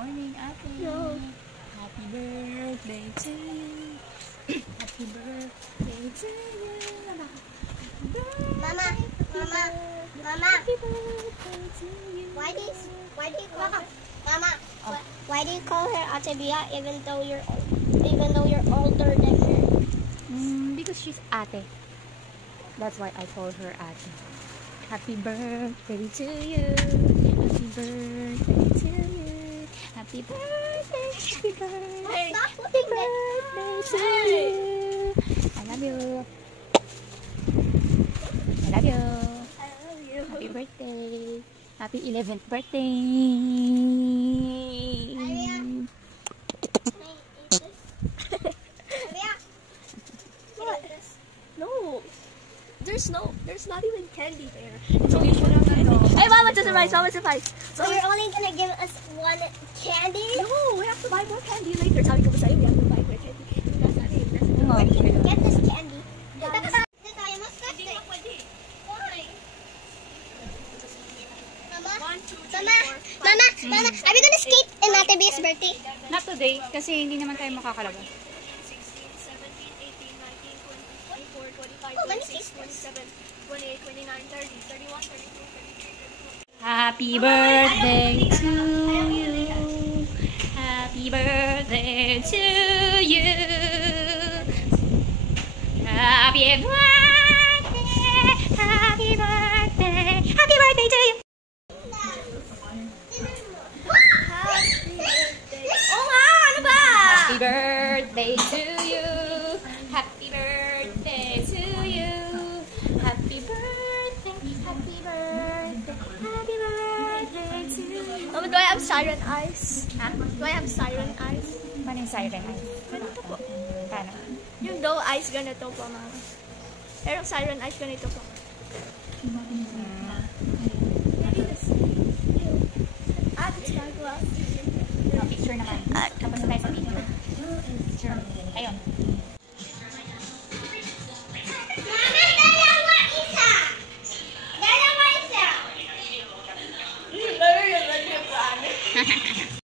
morning, ate. No. Happy birthday to you. Happy birthday to you. Mama. Happy birthday to you. Why do you call her Mama? Why do you call her Ate Bia even though you're older than her? Because she's ate. That's why I call her ate. Happy birthday to you. Happy birthday to you. Happy birthday. Happy birthday. Stop Happy putting birthday to you. I love you. I love you. I love you. Happy birthday. Happy 11th birthday. No. There's not even candy there. Hey, Mama, surprise. So you're only gonna give us one candy? No, we have to buy more candy later. Sabi ko ba sa'yo, we have to buy more candy. Where did you get this candy? Mama, are we gonna skate in Ate Bia's birthday? Not today, kasi hindi naman tayo makakalabas. 16, 17, 18, 19, 20, 21, 24, 25, Oh, 26, 27, 28, 29, 30, 31, 32, 33. Happy birthday to you. Happy birthday to you. Happy birthday. Happy birthday. Happy birthday to you. Oh nga, ano ba? Happy birthday to you. Happy birthday to you. Happy birthday. Happy birthday. Happy birthday to you. Mama, do I have siren eyes? Ha? Do I have siren eyes? Paano yung siren eyes? Ganito po. Paano? Yung doe eyes, ganito po, mama. Pero yung siren eyes, ganito po. It's my glass. Picture naman. Tapos na tayo sa video. Picture. Ayun.